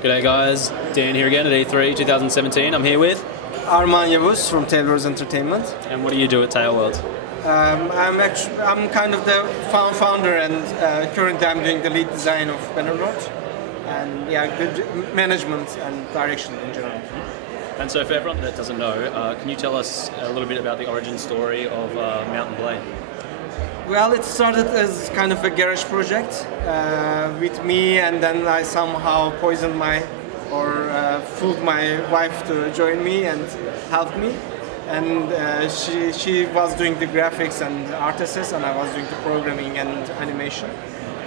G'day guys, Dan here again at E3 2017. I'm here with Armağan Yavuz from TaleWorlds Entertainment. And what do you do at TaleWorlds? I'm kind of the founder, and currently I'm doing the lead design of Bannerlord, and yeah, the management and direction in general. And so for everyone that doesn't know, can you tell us a little bit about the origin story of Mount & Blade? Well, it started as kind of a garage project with me, and then I somehow fooled my wife to join me and help me. And she was doing the graphics and artists, and I was doing the programming and animation.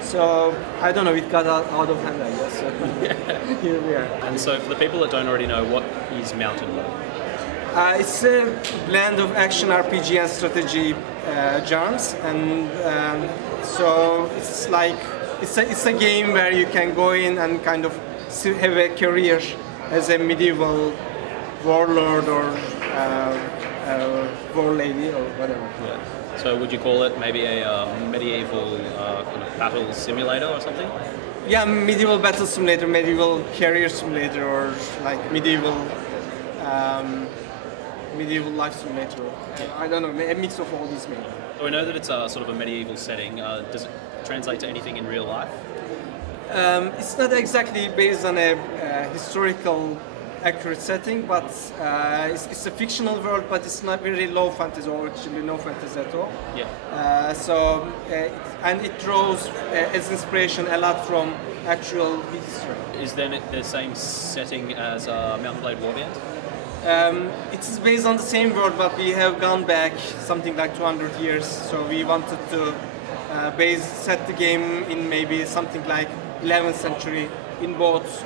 So I don't know, it got out of hand, I guess. So here we are. And so for the people that don't already know, what is Mount & Blade? It's a blend of action, RPG, and strategy genres, and so it's like it's a game where you can go in and kind of have a career as a medieval warlord or war lady or whatever. Yeah. So would you call it maybe a medieval kind of battle simulator or something? Yeah, medieval battle simulator, medieval career simulator, or like medieval life simulator. I don't know, a mix of all these maybe. We know that it's a sort of a medieval setting. Does it translate to anything in real life? It's not exactly based on a historical accurate setting, but it's a fictional world, but it's not very low fantasy, or actually no fantasy at all. Yeah. And it draws as inspiration a lot from actual history. Is then it the same setting as Mount & Blade Warband? It is based on the same world, but we have gone back something like 200 years. So we wanted to set the game in maybe something like 11th century in both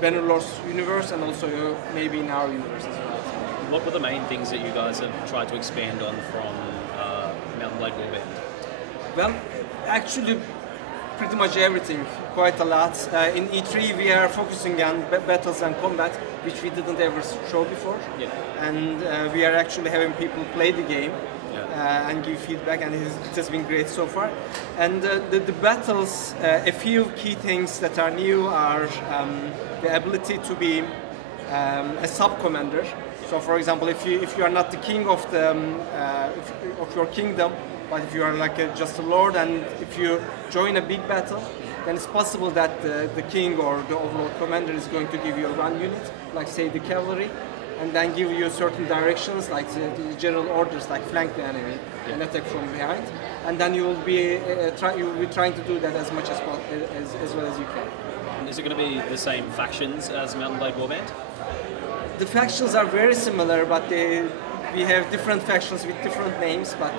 Bannerlord's universe and also maybe in our universe as well. What were the main things that you guys have tried to expand on from Mount & Blade Warband? Well, actually, pretty much everything, quite a lot. In E3 we are focusing on battles and combat, which we didn't ever show before. Yeah. And we are actually having people play the game. Yeah. And give feedback, and it has been great so far. And the battles, a few key things that are new are the ability to be a sub-commander. So, for example, if you are not the king of your kingdom, but if you are like just a lord, and if you join a big battle, then it's possible that the king or the overall commander is going to give you one unit, like say the cavalry, and then give you certain directions, like the general orders, like flank the enemy and attack from behind. And then you will be trying to do that as much as well as you can. Is it going to be the same factions as Mount & Blade Warband? The factions are very similar, but we have different factions with different names, but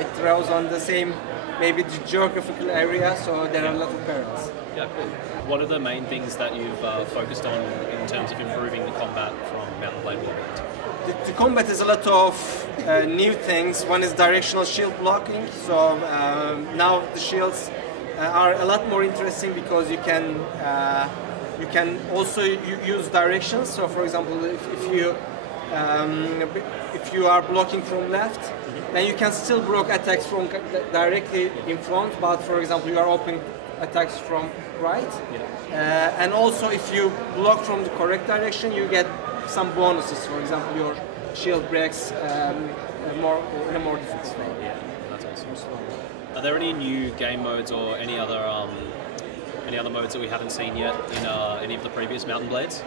it draws on the same, maybe the geographical area, so there are a lot of parallels. Yeah, cool. What are the main things that you've focused on in terms of improving the combat from Mount & Blade Warband? The combat is a lot of new things. One is directional shield blocking, so now the shields are a lot more interesting because you can also use directions. So, for example, if you are blocking from left, then you can still block attacks from directly in front. But for example, you are opening attacks from right. Yeah. And also, if you block from the correct direction, you get some bonuses. For example, your shield breaks in a more difficult way. Yeah, that's awesome. Are there any new game modes or any other modes that we haven't seen yet in any of the previous Mount & Blades?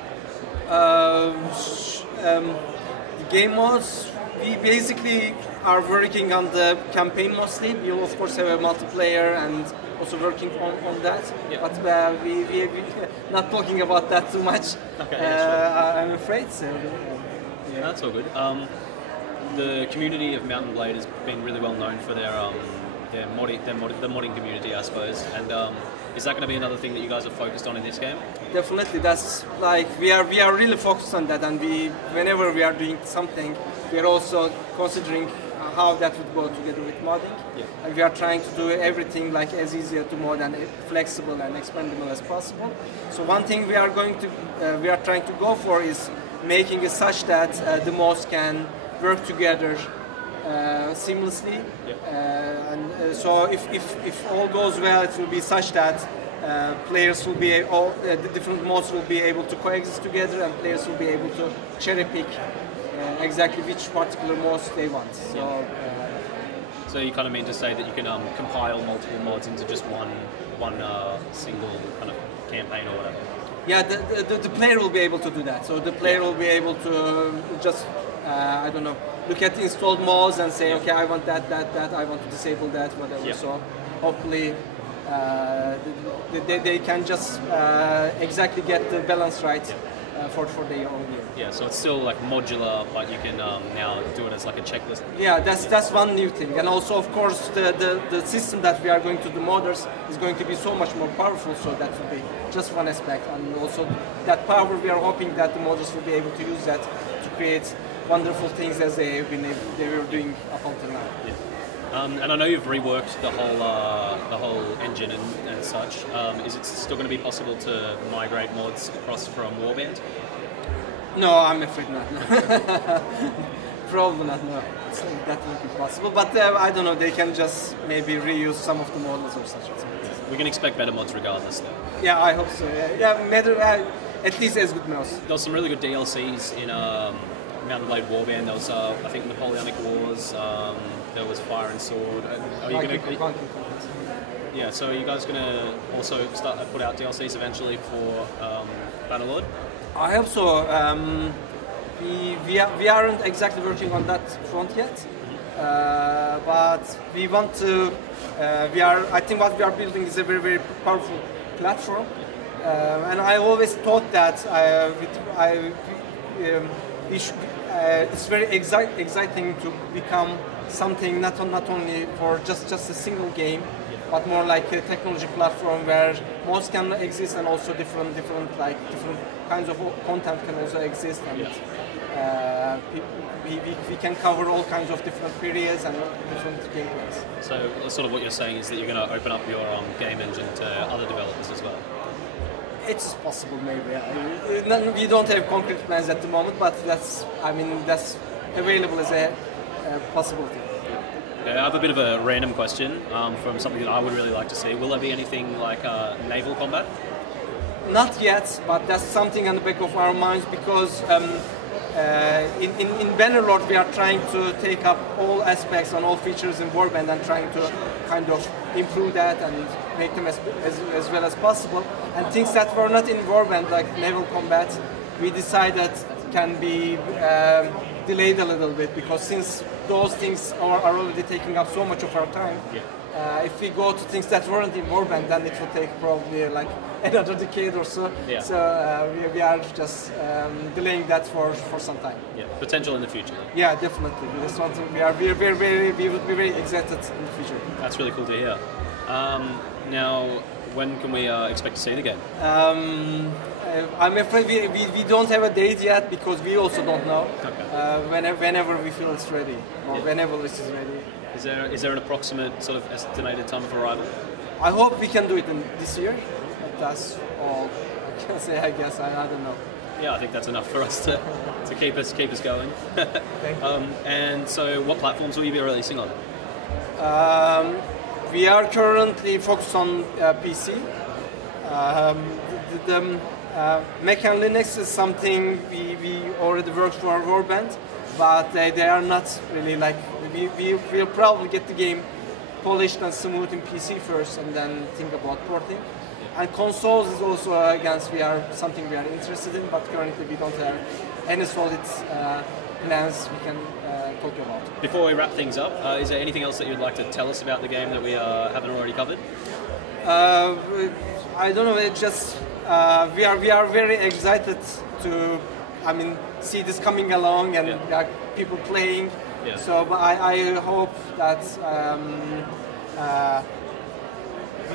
The game modes, we basically are working on the campaign mostly. We'll of course have a multiplayer and also working on that. Yeah. But we're not talking about that too much. Okay, yeah, sure. I'm afraid so. Yeah. That's all good. The community of Mount & Blade has been really well known for the modding community, I suppose. And is that going to be another thing that you guys are focused on in this game? Definitely. That's like we are really focused on that, and whenever we are doing something, we are also considering how that would go together with modding. Yeah. And we are trying to do everything like as easier to mod and flexible and expandable as possible. So one thing we are trying to go for is making it such that the mods can work together seamlessly. Yeah. So if all goes well, it will be such that players will be the different modes will be able to coexist together, and players will be able to cherry pick exactly which particular modes they want. So you kind of mean to say that you can compile multiple mods into just one single kind of campaign or whatever? Yeah, the player will be able to do that. So the player will be able to just, I don't know, look at the installed mods and say, okay, I want that, I want to disable that, whatever. Yeah. So hopefully they can just exactly get the balance right for their own game. Yeah, so it's still like modular, but you can now do it as like a checklist. Yeah, that's one new thing. And also, of course, the system that we are going to do modders is going to be so much more powerful, so that will be just one aspect. And also that power, we are hoping that the modders will be able to use that to create wonderful things as they were doing up until now. Yeah. And I know you've reworked the whole engine and such. Is it still going to be possible to migrate mods across from Warband? No, I'm afraid not. No. Probably not. No, that won't be possible. But I don't know. They can just maybe reuse some of the models or such. We can expect better mods regardless, though. Yeah, I hope so. At least as good mods. There was some really good DLCs in Mountain Blade Warband. There was, I think, Napoleonic Wars. There was Fire and Sword. Are you going to? Yeah. So are you guys going to also put out DLCs eventually for Bannerlord? I hope so. We aren't exactly working on that front yet, but we want to. I think what we are building is a very, very powerful platform, and I always thought that it's very exciting to become something not only for just a single game, but more like a technology platform where mods can exist, and also different kinds of content can also exist, and we can cover all kinds of different periods and different gameplays. So sort of what you're saying is that you're going to open up your game engine to other developers as well? It's possible, maybe. We don't have concrete plans at the moment, but that's available as a possibility. I have a bit of a random question from something that I would really like to see. Will there be anything like naval combat? Not yet, but that's something on the back of our minds, because in Bannerlord we are trying to take up all aspects and all features in Warband and trying to kind of improve that and make them as well as possible. And things that were not in Warband, like naval combat, we decided can be delayed a little bit, because since those things are already taking up so much of our time, if we go to things that weren't in Warband, then it will take probably like another decade or so. Yeah. So we are just delaying that for some time. Yeah, potential in the future. Yeah, definitely. That's something we would be very excited in the future. That's really cool to hear. Now, when can we expect to see the game? I'm afraid we don't have a date yet, because we also don't know. Okay. Whenever we feel it's ready, or whenever this is ready. Is there an approximate sort of estimated time of arrival? I hope we can do it in this year. That's all I can say, I guess. I don't know. Yeah, I think that's enough for us to keep us going. Thank you. And so, what platforms will you be releasing on? We are currently focused on PC. The Mac and Linux is something we already worked for Warband, but they are not really like, we'll probably get the game polished and smooth in PC first, and then think about porting. And consoles is also something we are interested in, but currently we don't have any solid plans we can talk about. Before we wrap things up, is there anything else that you'd like to tell us about the game that we haven't already covered? I don't know. It's just we are very excited to, see this coming along, and people playing. Yeah. So I hope that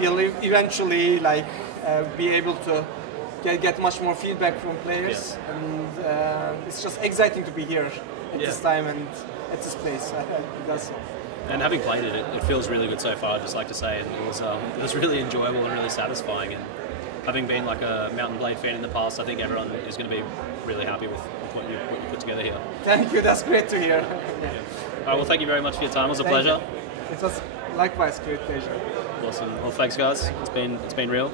we'll eventually be able to get much more feedback from players, and it's just exciting to be here at this time and at this place. That's all. And having played it, it feels really good so far. I'd just like to say, and it was really enjoyable and really satisfying. And having been like a Mountain Blade fan in the past, I think everyone is going to be really happy with what you put together here. Thank you. That's great to hear. Yeah. All right, well, thank you very much for your time. It was a pleasure. It was likewise great pleasure. Awesome. Well, thanks, guys. It's been real.